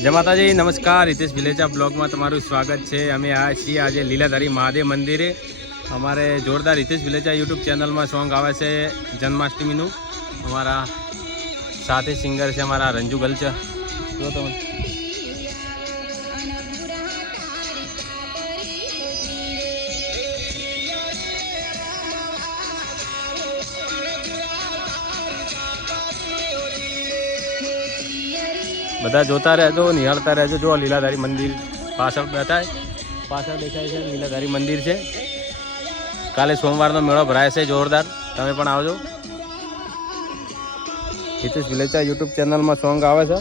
જય માતાજી, નમસ્કાર. હિતેશ વિલેજા બ્લોગમાં તમારું સ્વાગત છે. અમે આવ્યા છીએ આજે લીલાધારી મહાદેવ મંદિરે. અમારે જોરદાર હિતેશ વિલેજા યુટ્યુબ ચેનલમાં સોંગ આવે છે જન્માષ્ટમીનું. અમારા સાથે સિંગર છે અમારા રંજુ ગલચર. જો તમે બધા જોતા રહેજો, નિહાળતા રહેજો. જો લીલાધારી મંદિર પાછળ દેખાય છે લીલાધારી મંદિર છે. કાલે સોમવારનો મેળો ભરાય છે જોરદાર. તમે પણ આવજો. હિતેશ વિલેજા યુટ્યુબ ચેનલમાં સોંગ આવે છે.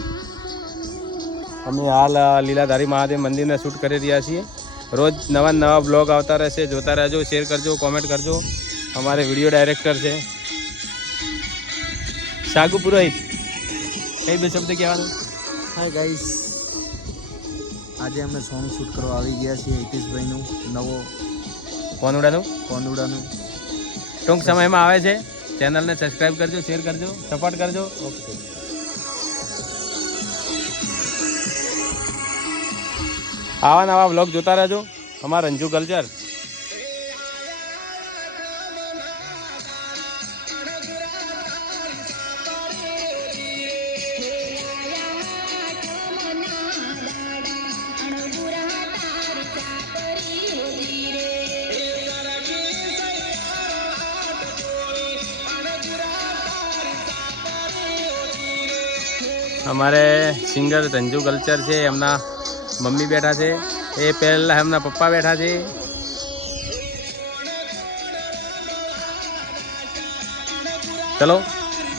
અમે હાલ લીલાધારી મહાદેવ મંદિરને શૂટ કરી રહ્યા છીએ. રોજ નવા બ્લોગ આવતા રહેશે. જોતા રહેજો, શેર કરજો, કોમેન્ટ કરજો. અમારે વિડીયો ડાયરેક્ટર છે સાગુ પુરોહિત. કઈ બે શબ્દ કહેવાનું? હાય ગાઈસ, આજે અમે સોંગ શૂટ કરવા આવી ગયા છીએ હિતેશભાઈનું નવો કોનુડાનું ટૂંક સમયમાં આવે છે. ચેનલને સબસ્ક્રાઈબ કરજો, શેર કરજો, સપોર્ટ કરજો. ઓકે, આવા નવા બ્લોગ જોતા રહેજો. અમારા રંજુ કલ્ચર. અમારે સિંગર રંજુ કલ્ચર છે, એમના મમ્મી બેઠા છે. એ પહેલાં એમના પપ્પા બેઠા છે. ચલો,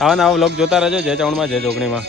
આવા નવા વ્લોગ જોતા રહેજો. જય ચાવણમાં, જય જોગણીમાં.